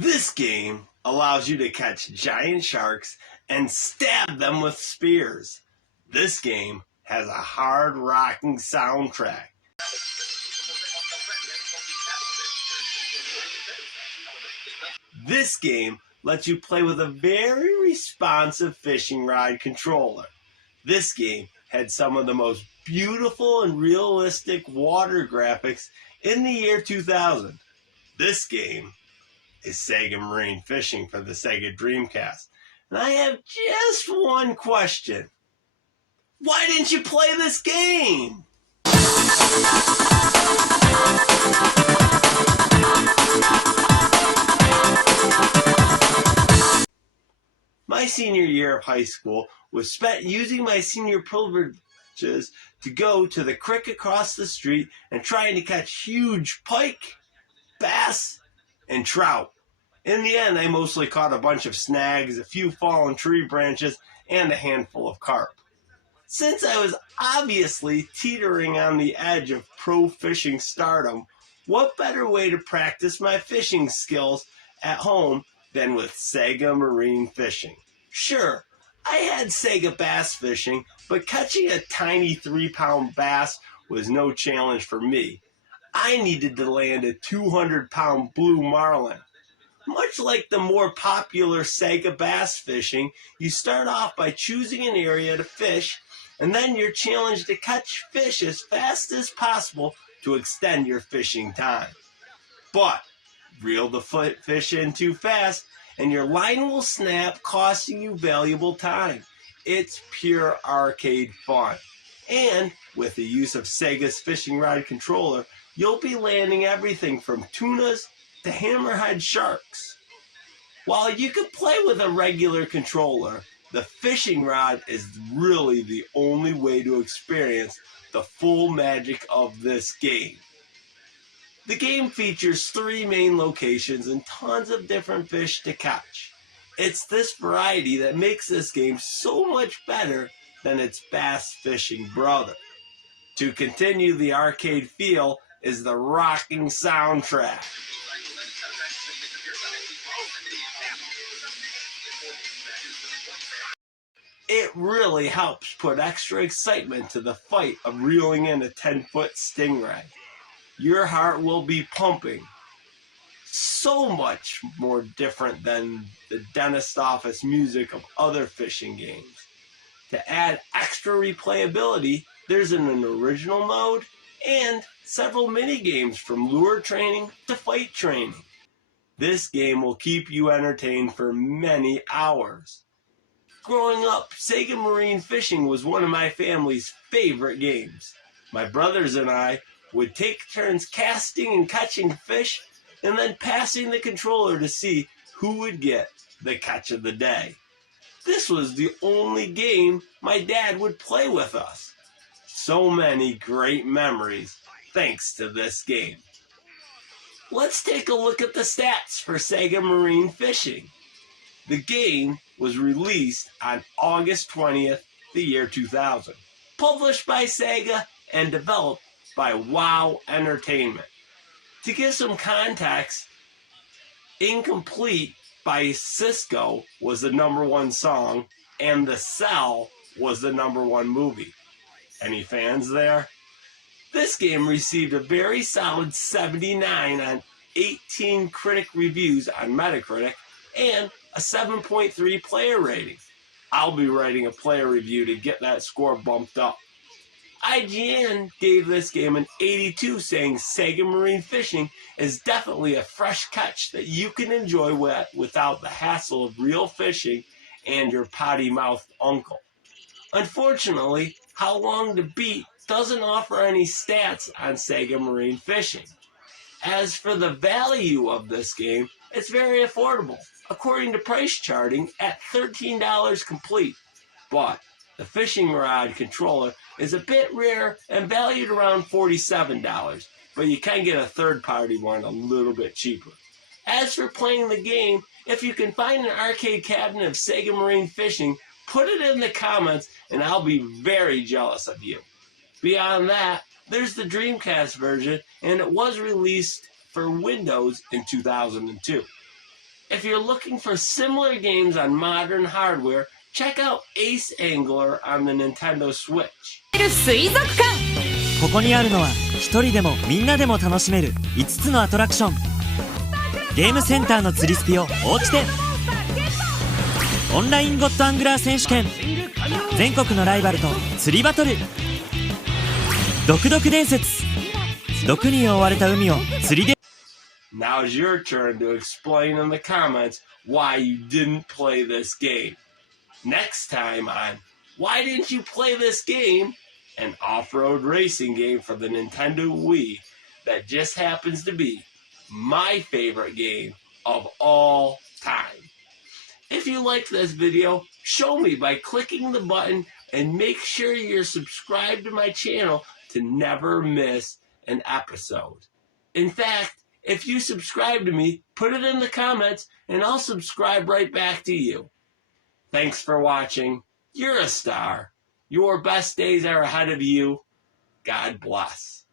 This game allows you to catch giant sharks and stab them with spears. This game has a hard-rocking soundtrack. This game lets you play with a very responsive fishing rod controller. This game had some of the most beautiful and realistic water graphics in the year 2000. This game is Sega Marine Fishing for the Sega Dreamcast. And I have just one question. Why didn't you play this game? My senior year of high school was spent using my senior privileges to go to the creek across the street and trying to catch huge pike, bass, and trout. In the end, I mostly caught a bunch of snags, a few fallen tree branches, and a handful of carp. Since I was obviously teetering on the edge of pro fishing stardom, what better way to practice my fishing skills at home than with Sega Marine Fishing? Sure, I had Sega bass fishing, but catching a tiny 3-pound bass was no challenge for me. I needed to land a 200-pound blue marlin. Much like the more popular Sega bass fishing, you start off by choosing an area to fish, and then you're challenged to catch fish as fast as possible to extend your fishing time. But reel the fish in too fast, and your line will snap, costing you valuable time. It's pure arcade fun. And with the use of Sega's fishing rod controller, you'll be landing everything from tunas to hammerhead sharks. While you can play with a regular controller, the fishing rod is really the only way to experience the full magic of this game. The game features 3 main locations and tons of different fish to catch. It's this variety that makes this game so much better than its bass fishing brother. To continue the arcade feel is the rocking soundtrack. It really helps put extra excitement to the fight of reeling in a 10-foot stingray. Your heart will be pumping. So much more different than the dentist office music of other fishing games. To add extra replayability, there's an original mode and several mini games from lure training to fight training. This game will keep you entertained for many hours. Growing up, Sega Marine Fishing was one of my family's favorite games. My brothers and I would take turns casting and catching fish and then passing the controller to see who would get the catch of the day. This was the only game my dad would play with us. So many great memories thanks to this game. Let's take a look at the stats for Sega Marine Fishing. The game was released on August 20th, the year 2000. Published by Sega and developed by WoW Entertainment. To give some context, Incomplete by Cisco was the #1 song, and The Cell was the #1 movie. Any fans there? This game received a very solid 79 on 18 critic reviews on Metacritic and a 7.3 player rating. I'll be writing a player review to get that score bumped up. IGN gave this game an 82, saying Sega Marine Fishing is definitely a fresh catch that you can enjoy without the hassle of real fishing and your potty-mouthed uncle. Unfortunately, How Long to Beat doesn't offer any stats on Sega Marine Fishing. As for the value of this game, it's very affordable, according to price charting at $13 complete. But the fishing rod controller is a bit rare and valued around $47, but you can get a third-party one a little bit cheaper. As for playing the game, if you can find an arcade cabinet of Sega Marine Fishing, put it in the comments and I'll be very jealous of you. Beyond that, there's the Dreamcast version, and it was released for Windows in 2002. If you're looking for similar games on modern hardware, check out Ace Angler on the Nintendo Switch. 水族館ここにあるのは一人でもみんなでも楽しめる5つのアトラクション。ゲームセンターの釣りスピをおうちで。オンラインゴッドアングラー選手権、全国のライバルと釣りバトル。毒毒伝説、毒に覆われた海を釣りで。 Now's your turn to explain in the comments why you didn't play this game. Next time on Why Didn't You Play This Game? An off-road racing game for the Nintendo Wii that just happens to be my favorite game of all time. If you liked this video, show me by clicking the button and make sure you're subscribed to my channel to never miss an episode. In fact, if you subscribe to me, put it in the comments and I'll subscribe right back to you. Thanks for watching. You're a star. Your best days are ahead of you. God bless.